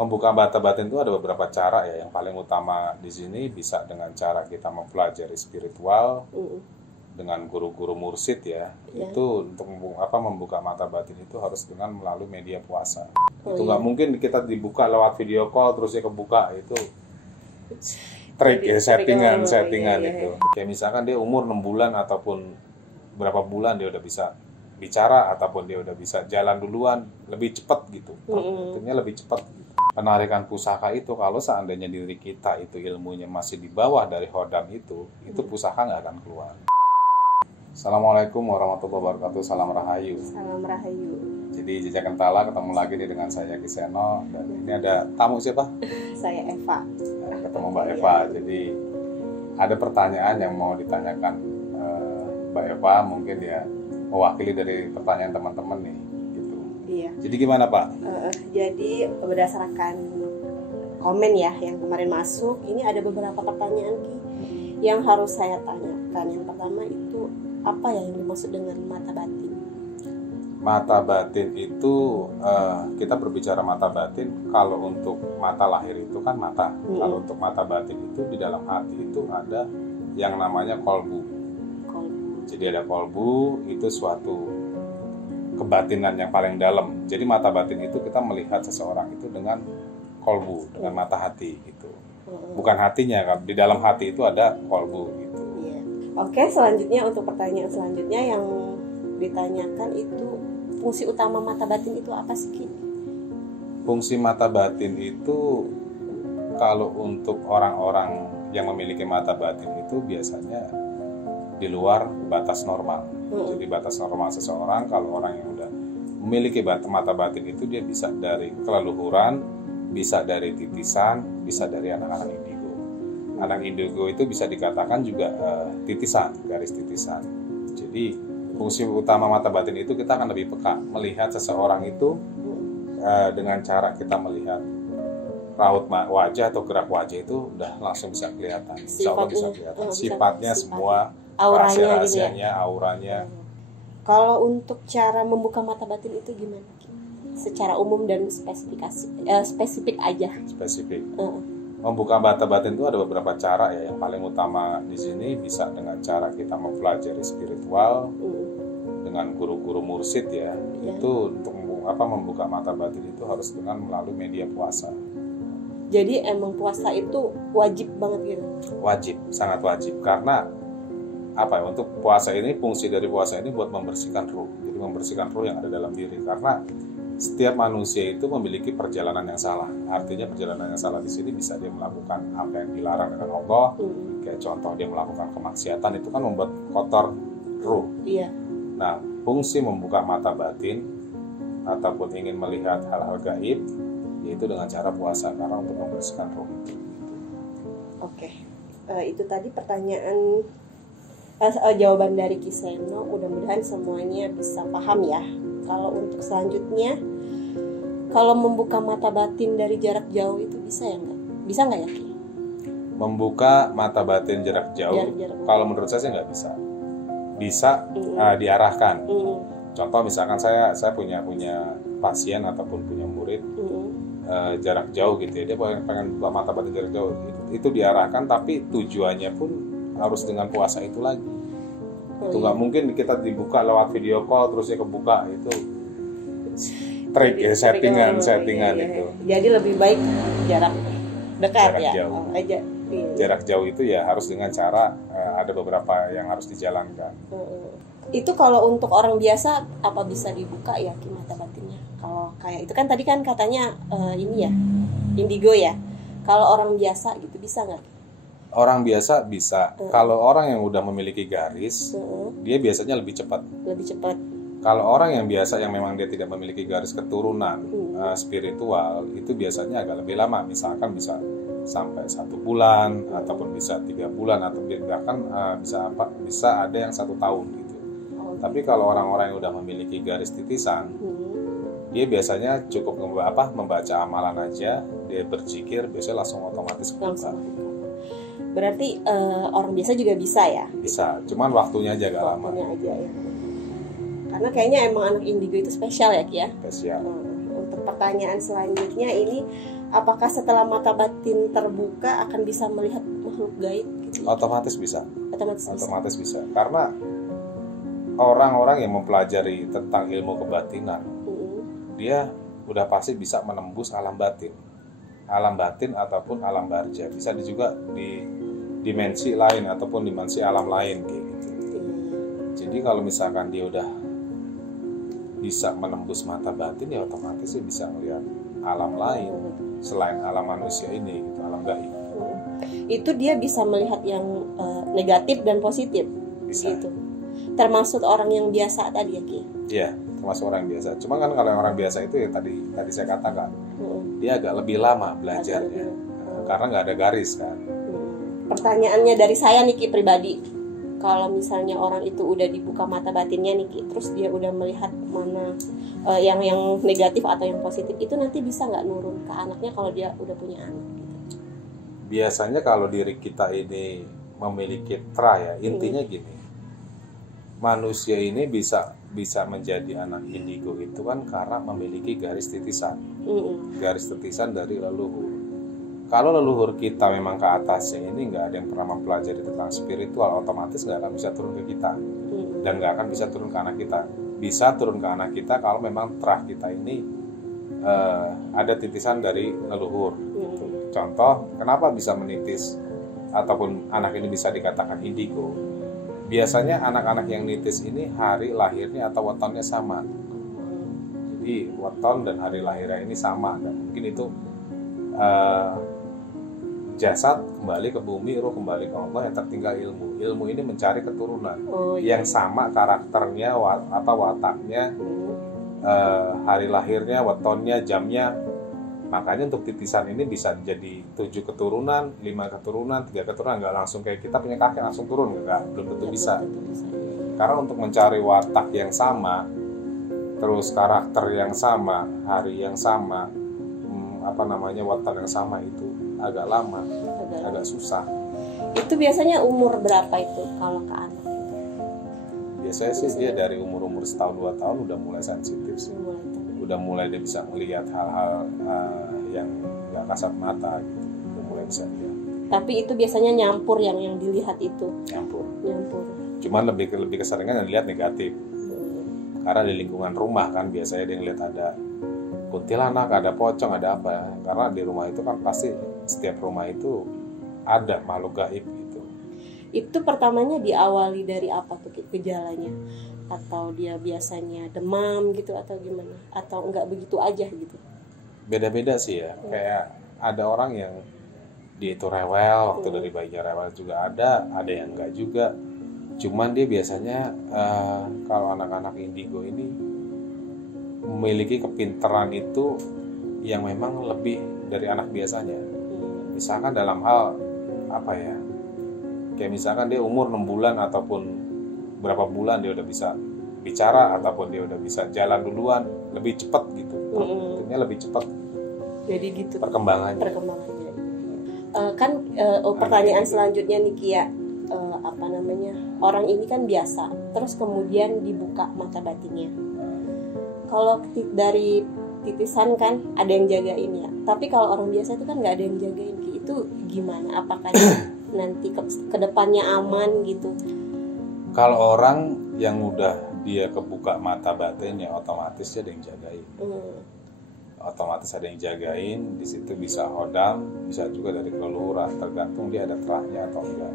Membuka mata batin itu ada beberapa cara ya. Yang paling utama di sini bisa dengan cara kita mempelajari spiritual dengan guru-guru mursyid ya. Itu untuk membuka mata batin itu harus dengan melalui media puasa. Itu nggak mungkin kita dibuka lewat video call terus dia kebuka, itu trik ya, settingan itu. Kayak misalkan dia umur 6 bulan ataupun berapa bulan dia udah bisa bicara ataupun dia udah bisa jalan duluan, lebih cepat gitu. Artinya lebih cepat gitu. Penarikan pusaka itu kalau seandainya diri kita itu ilmunya masih di bawah dari hodam itu pusaka nggak akan keluar. Assalamualaikum warahmatullahi wabarakatuh. Salam Rahayu. Salam Rahayu. Jadi Jejak Kentala ketemu lagi nih dengan saya Kiseno, dan ini ada tamu siapa? Saya Eva. Ketemu Mbak Eva. Jadi ada pertanyaan yang mau ditanyakan Mbak Eva, mungkin ya mewakili dari pertanyaan teman-teman nih gitu. Iya. Jadi gimana Pak? Jadi berdasarkan komen ya yang kemarin masuk, ini ada beberapa pertanyaan yang harus saya tanyakan. Yang pertama itu apa ya yang dimaksud dengan mata batin? Mata batin itu kita berbicara mata batin, kalau untuk mata lahir itu kan mata. Kalau untuk mata batin itu di dalam hati itu ada yang namanya kolbu. Jadi ada kolbu, itu suatu kebatinan yang paling dalam. Jadi mata batin itu kita melihat seseorang itu dengan kolbu, dengan mata hati gitu. Bukan hatinya kan, di dalam hati itu ada kolbu gitu. Iya. Oke, selanjutnya untuk pertanyaan selanjutnya yang ditanyakan itu fungsi utama mata batin itu apa sih Ki? Fungsi mata batin itu kalau untuk orang-orang yang memiliki mata batin itu biasanya di luar batas normal. Jadi batas normal seseorang, kalau orang yang udah memiliki mata batin itu dia bisa dari keleluhuran, bisa dari titisan, bisa dari anak-anak indigo. Anak indigo itu bisa dikatakan juga titisan, garis titisan. Jadi fungsi utama mata batin itu kita akan lebih peka melihat seseorang itu dengan cara kita melihat raut wajah atau gerak wajah itu udah langsung bisa kelihatan. Insya Allah bisa kelihatan sifatnya semua, rahasianya, auranya. Kalau untuk cara membuka mata batin itu gimana? Secara umum dan spesifik aja. Spesifik. Membuka mata batin itu ada beberapa cara ya. Yang paling utama di sini bisa dengan cara kita mempelajari spiritual dengan guru-guru mursyid ya. Itu untuk membuka mata batin itu harus dengan melalui media puasa. Jadi emang puasa itu wajib banget gitu? Wajib, sangat wajib. Karena untuk puasa ini, fungsi dari puasa ini buat membersihkan ruh. Jadi membersihkan ruh yang ada dalam diri. Karena setiap manusia itu memiliki perjalanan yang salah. Artinya perjalanan yang salah di sini bisa dia melakukan apa yang dilarang dengan Allah. Kayak contoh dia melakukan kemaksiatan, itu kan membuat kotor ruh. Iya. Nah, fungsi membuka mata batin ataupun ingin melihat hal-hal gaib yaitu dengan cara puasa, karena untuk membersihkan ruh itu. Oke. Itu tadi pertanyaan jawaban dari Kiseno. Mudah-mudahan semuanya bisa paham ya. Kalau untuk selanjutnya, kalau membuka mata batin dari jarak jauh itu bisa ya nggak? Bisa nggak ya Ki? Membuka mata batin jarak jauh, kalau menurut saya sih nggak bisa. Bisa diarahkan. Contoh misalkan saya punya pasien ataupun punya murid jarak jauh gitu ya, dia pengen buka mata batin jarak jauh, itu diarahkan, tapi tujuannya pun harus dengan puasa itu lagi. Itu nggak mungkin kita dibuka lewat video call terus dia kebuka, itu trik ya, settingan itu. Jadi lebih baik jarak dekat jarak ya jauh. Iya. Jarak jauh itu ya harus dengan cara ada beberapa yang harus dijalankan. Itu kalau untuk orang biasa apa bisa dibuka ya Ki mata batinnya? Kalau kayak itu kan tadi kan katanya ini ya indigo ya. Kalau orang biasa gitu bisa nggak? Orang biasa bisa. Kalau orang yang udah memiliki garis, dia biasanya lebih cepat. Lebih cepat. Kalau orang yang biasa yang memang dia tidak memiliki garis keturunan spiritual, itu biasanya agak lebih lama. Misalkan bisa sampai 1 bulan ataupun bisa 3 bulan atau bahkan bisa ada yang 1 tahun gitu. Tapi kalau orang-orang yang udah memiliki garis titisan, dia biasanya cukup membaca amalan aja, dia berzikir, biasanya langsung otomatis kebuka. Berarti orang biasa juga bisa ya? Bisa, cuman waktunya aja agak lama. Waktunya aja ya. Karena kayaknya emang anak indigo itu spesial ya Ki ya? Spesial. Untuk pertanyaan selanjutnya ini apakah setelah mata batin terbuka akan bisa melihat makhluk gaib gitu? Otomatis bisa. Otomatis bisa. Karena orang-orang yang mempelajari tentang ilmu kebatinan, dia udah pasti bisa menembus alam batin ataupun alam barja. Bisa juga di dimensi lain ataupun dimensi alam lain kayak gitu. Jadi kalau misalkan dia udah bisa menembus mata batin, ya otomatis dia bisa melihat alam lain selain alam manusia ini gitu, alam gaib. Itu dia bisa melihat yang negatif dan positif. Bisa. Gitu. Termasuk orang yang biasa tadi ya Ki? Iya, termasuk orang biasa. Cuma kan kalau yang orang biasa itu ya tadi saya katakan, dia agak lebih lama belajarnya, karena nggak ada garis kan. Pertanyaannya dari saya nih Ki pribadi, kalau misalnya orang itu udah dibuka mata batinnya nih Ki, terus dia udah melihat mana yang negatif atau yang positif, itu nanti bisa nggak nurun ke anaknya kalau dia udah punya anak gitu? Biasanya kalau diri kita ini memiliki tra ya, intinya gini, manusia ini bisa menjadi anak indigo itu kan karena memiliki garis titisan dari leluhur. Kalau leluhur kita memang ke atasnya ini nggak ada yang pernah mempelajari tentang spiritual, otomatis nggak akan bisa turun ke kita dan nggak akan bisa turun ke anak kita. Bisa turun ke anak kita kalau memang terah kita ini ada titisan dari leluhur. Contoh, kenapa bisa menitis ataupun anak ini bisa dikatakan indigo? Biasanya anak-anak yang nitis ini hari lahirnya atau wetonnya sama. Jadi weton dan hari lahirnya ini sama kan? Mungkin itu jasad kembali ke bumi, roh kembali ke Allah, yang tertinggal ilmu. Ilmu ini mencari keturunan yang sama karakternya atau wataknya, hari lahirnya, wetonnya, jamnya. Makanya untuk titisan ini bisa jadi 7 keturunan, 5 keturunan, 3 keturunan, nggak langsung kayak kita punya kakek langsung turun, belum tentu bisa. Karena untuk mencari watak yang sama, terus karakter yang sama, hari yang sama, weton yang sama itu agak lama, agak susah. Itu biasanya umur berapa itu kalau ke anak? Biasanya sih dia dari umur setahun 2 tahun udah mulai sensitif sih. Udah mulai dia bisa melihat hal-hal yang nggak kasat mata gitu. Udah mulai bisa lihat. Tapi itu biasanya nyampur yang dilihat itu. Nyampur. Cuman lebih keseringan yang dilihat negatif. Karena di lingkungan rumah kan biasanya dia ngeliat ada kuntilanak, ada pocong, ada apa. Karena di rumah itu kan pasti setiap rumah itu ada makhluk gaib gitu. Itu pertamanya diawali dari apa tuh gejalanya? Atau dia biasanya demam gitu atau gimana? Atau enggak begitu aja gitu? Beda-beda sih ya. Kayak ada orang yang dia itu rewel, waktu dari bayinya rewel juga ada yang enggak juga. Cuman dia biasanya kalau anak-anak indigo ini memiliki kepintaran itu yang memang lebih dari anak biasanya. Misalkan dalam hal apa ya, kayak misalkan dia umur 6 bulan ataupun berapa bulan dia udah bisa bicara ataupun dia udah bisa jalan duluan, lebih cepat gitu. Artinya lebih cepat. Jadi gitu perkembangannya. Pertanyaan selanjutnya nih Kia, orang ini kan biasa, terus kemudian dibuka mata batinnya. Kalau dari titisan kan ada yang jagain ya, tapi kalau orang biasa itu kan nggak ada yang jagain, itu gimana? Apakah nanti ke depannya aman gitu? Kalau orang yang udah dia kebuka mata batinnya, otomatis dia ada yang jagain. Otomatis ada yang jagain. Di situ bisa hodam, bisa juga dari leluhuran, tergantung dia ada terahnya atau enggak.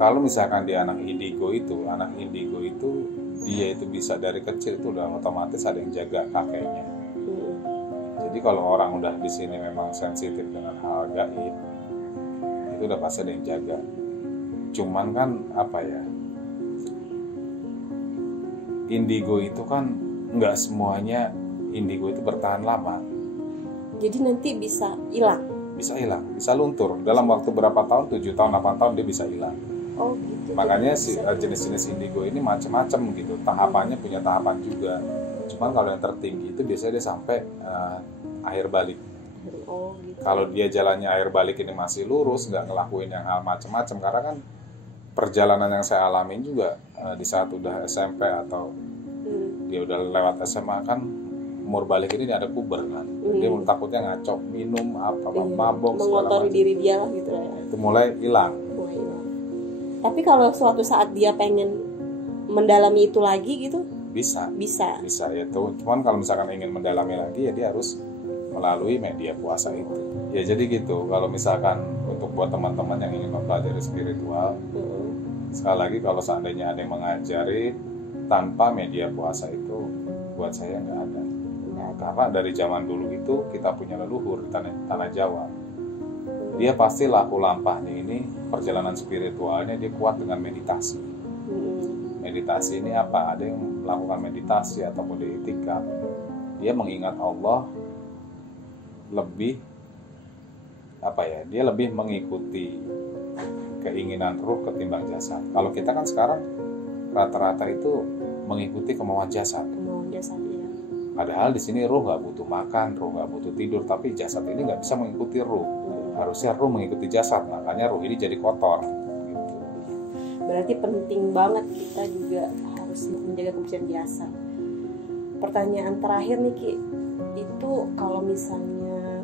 Kalau misalkan dia anak indigo itu dia itu bisa dari kecil itu udah otomatis ada yang jaga kakeknya. Jadi kalau orang udah di sini memang sensitif dengan hal gaib, itu udah pasti ada yang jaga. Cuman kan apa ya, indigo itu kan nggak semuanya indigo itu bertahan lama. Jadi nanti bisa hilang. Bisa luntur dalam waktu berapa tahun, 7 tahun, 8 tahun dia bisa hilang. Oh gitu. Makanya jenis-jenis indigo ini macam-macam gitu. Tahapannya punya tahapan juga. Cuman kalau yang tertinggi itu biasanya dia sampai akhir balik. Oh gitu. Kalau dia jalannya akhir balik ini masih lurus, nggak ngelakuin yang hal macam-macam, karena kan perjalanan yang saya alamin juga di saat udah SMP atau dia udah lewat SMA kan umur balik ini ada puber kan. Dia takutnya ngaco, minum apa, Iya, mabok segala mengotori macam. diri dia lah gitu ya. Itu mulai hilang. Mulai hilang. Tapi kalau suatu saat dia pengen mendalami itu lagi gitu, Bisa ya tuh. Cuman kalau misalkan ingin mendalami lagi ya dia harus melalui media puasa itu. Ya jadi gitu. Kalau misalkan untuk buat teman-teman yang ingin mempelajari spiritual, sekali lagi kalau seandainya ada yang mengajari tanpa media puasa itu, buat saya nggak ada. Karena dari zaman dulu itu kita punya leluhur di tanah Jawa. Dia pasti laku lampahnya ini perjalanan spiritualnya dia kuat dengan meditasi. Meditasi ini apa? Ada yang melakukan meditasi ataupun di itikaf. Dia mengingat Allah lebih apa ya? Dia lebih mengikuti keinginan ruh ketimbang jasad. Kalau kita kan sekarang rata-rata itu mengikuti kemauan jasad. Kemauan jasad ya. Padahal di sini ruh nggak butuh makan, ruh nggak butuh tidur, tapi jasad ini nggak bisa mengikuti ruh. Harusnya ruh mengikuti jasad, makanya ruh ini jadi kotor. Gitu. Berarti penting banget kita juga harus menjaga kebersihan jasad. Pertanyaan terakhir nih Ki, itu kalau misalnya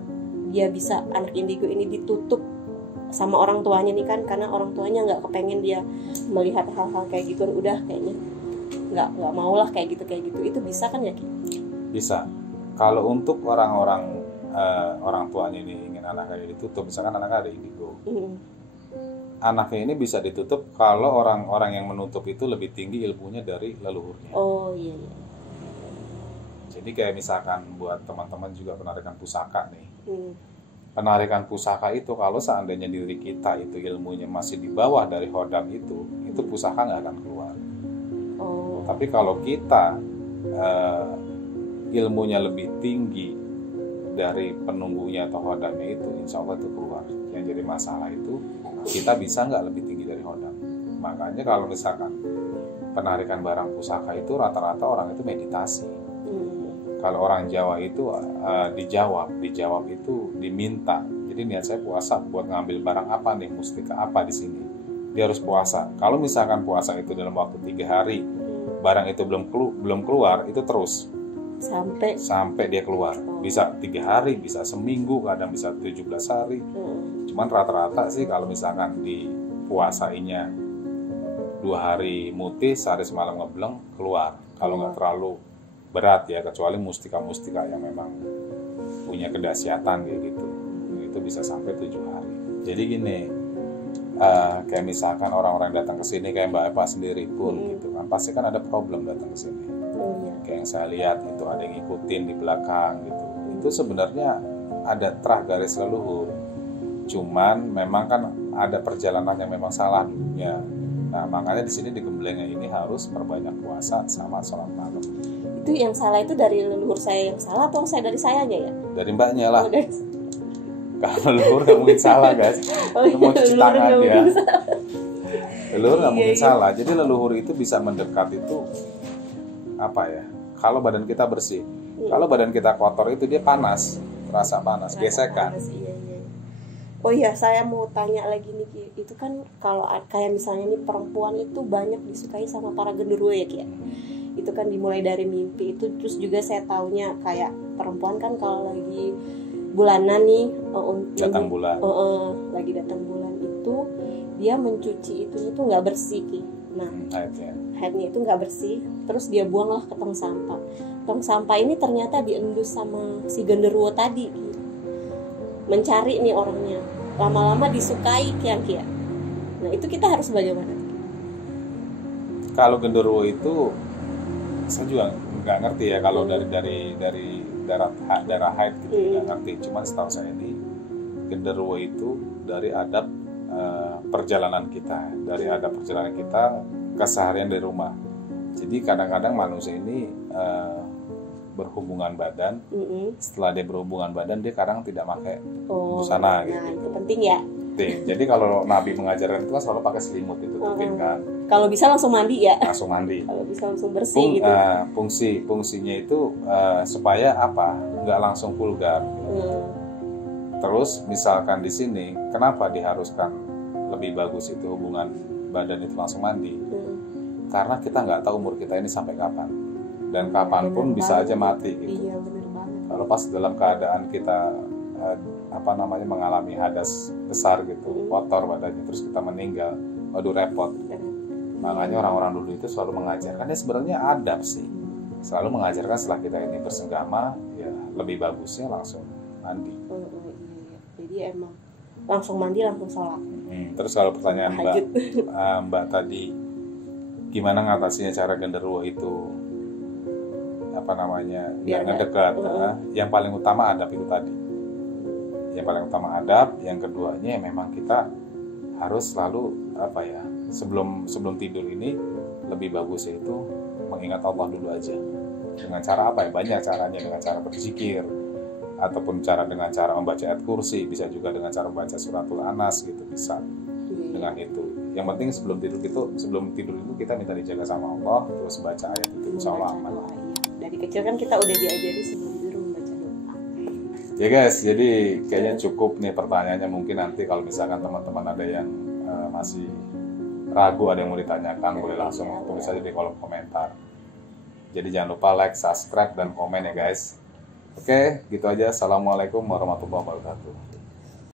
dia bisa anak indigo ini ditutup sama orang tuanya nih kan, karena orang tuanya nggak kepengen dia melihat hal-hal kayak gitu, udah kayaknya nggak mau lah kayak gitu, itu bisa kan ya Ki? Bisa. Kalau untuk orang-orang orang tuanya ini ingin anaknya ditutup, misalkan anaknya ada indigo, anaknya ini bisa ditutup kalau orang-orang yang menutup itu lebih tinggi ilmunya dari leluhurnya. Oh iya. Jadi kayak misalkan buat teman-teman juga penarikan pusaka nih. Penarikan pusaka itu kalau seandainya diri kita itu ilmunya masih di bawah dari hodam itu pusaka nggak akan keluar. Oh. Tapi kalau kita ilmunya lebih tinggi dari penunggunya atau hodamnya itu, insya Allah itu keluar. Yang jadi masalah itu kita bisa nggak lebih tinggi dari hodam. Makanya kalau misalkan penarikan barang pusaka itu rata-rata orang itu meditasi. Kalau orang Jawa itu dijawab itu diminta. Jadi niat saya puasa buat ngambil barang apa nih, mustika apa di sini. Dia harus puasa. Kalau misalkan puasa itu dalam waktu 3 hari, barang itu belum keluar, itu terus sampai dia keluar. Bisa 3 hari, bisa seminggu, kadang bisa 17 hari. Cuman rata-rata sih kalau misalkan di puasainya 2 hari mutih, sehari semalam ngebleng, keluar. Kalau nggak terlalu berat ya, kecuali mustika-mustika yang memang punya kedahsyatan kayak gitu, itu bisa sampai 7 hari. Jadi gini, kayak misalkan orang-orang datang ke sini kayak Mbak Eva sendiri pun gitu kan, pasti kan ada problem datang ke sini. Kayak yang saya lihat itu ada yang ngikutin di belakang gitu. Itu sebenarnya ada terah garis leluhur. Cuman memang kan ada perjalanan yang memang salah dulunya. Nah, makanya di sini di Gemblengnya ini harus perbanyak puasa sama sholat malam. Itu yang salah itu dari leluhur saya yang salah atau saya dari sayanya ya? Dari mbaknya lah. Kalau leluhur nggak mungkin salah guys. Itu mau cuci tangan ya. Leluhur nggak mungkin salah. Jadi leluhur itu bisa mendekat itu apa ya? Kalau badan kita bersih. Kalau badan kita kotor itu dia panas, terasa panas, gesekan. Oh iya, saya mau tanya lagi nih Ki. Itu kan kalau kayak misalnya nih perempuan itu banyak disukai sama para genderuwo ya Ki. Itu kan dimulai dari mimpi itu, terus juga saya taunya kayak perempuan kan kalau lagi bulanan nih datang bulan. Lagi datang bulan itu dia mencuci itu nggak bersih Ki. Nah, headnya itu nggak bersih, terus dia buanglah ke tong sampah. Tong sampah ini ternyata diendus sama si genderuwo tadi Ki. Mencari nih orangnya, lama-lama disukai Ki. Nah itu kita harus bagaimana? Kalau genderuwo itu saya juga nggak ngerti ya, kalau dari darah haid gitu nggak ngerti. Cuman setahu saya ini genderuwo itu dari adab perjalanan kita, keseharian dari rumah. Jadi kadang-kadang manusia ini berhubungan badan, setelah dia berhubungan badan dia kadang tidak pakai busana gitu. Itu penting ya. Jadi kalau Nabi mengajarkan itu kan selalu pakai selimut ditutupin kan. Kalau bisa langsung mandi ya. Langsung mandi. Kalau bisa langsung bersih gitu. Fungsinya itu supaya apa? Nggak langsung vulgar. Terus misalkan di sini kenapa diharuskan lebih bagus itu hubungan badan itu langsung mandi? Karena kita nggak tahu umur kita ini sampai kapan. Dan kapanpun bisa aja mati gitu. Iya, benar banget. Kalau pas dalam keadaan kita mengalami hadas besar gitu, kotor badannya, terus kita meninggal, waduh repot. Makanya orang-orang dulu itu selalu mengajarkan, ya sebenarnya adab sih, selalu mengajarkan setelah kita ini bersenggama, ya lebih bagusnya langsung mandi. Jadi emang langsung mandi langsung sholat. Terus kalau pertanyaan Mbak tadi, gimana ngatasinya cara genderuwo itu nggak ngedekat? Yang paling utama adab itu tadi. Yang paling utama adab. Yang keduanya memang kita harus selalu sebelum tidur ini lebih bagus itu mengingat Allah dulu aja. Dengan cara apa ya? Banyak caranya, dengan cara berzikir ataupun dengan cara membaca ayat kursi, bisa juga dengan cara membaca suratul Anas gitu, bisa dengan itu. Yang penting sebelum tidur itu kita minta dijaga sama Allah, terus baca ayat itu, insya Allah aman. Dari kecil kan kita udah diajari sebelum tidur membaca doa. Ya guys, jadi kayaknya cukup nih pertanyaannya. Mungkin nanti kalau misalkan teman-teman ada yang masih ragu, ada yang mau ditanyakan, boleh langsung tulis aja di kolom komentar. Jadi jangan lupa like, subscribe, dan komen ya guys. Oke, gitu aja. Assalamualaikum warahmatullahi wabarakatuh.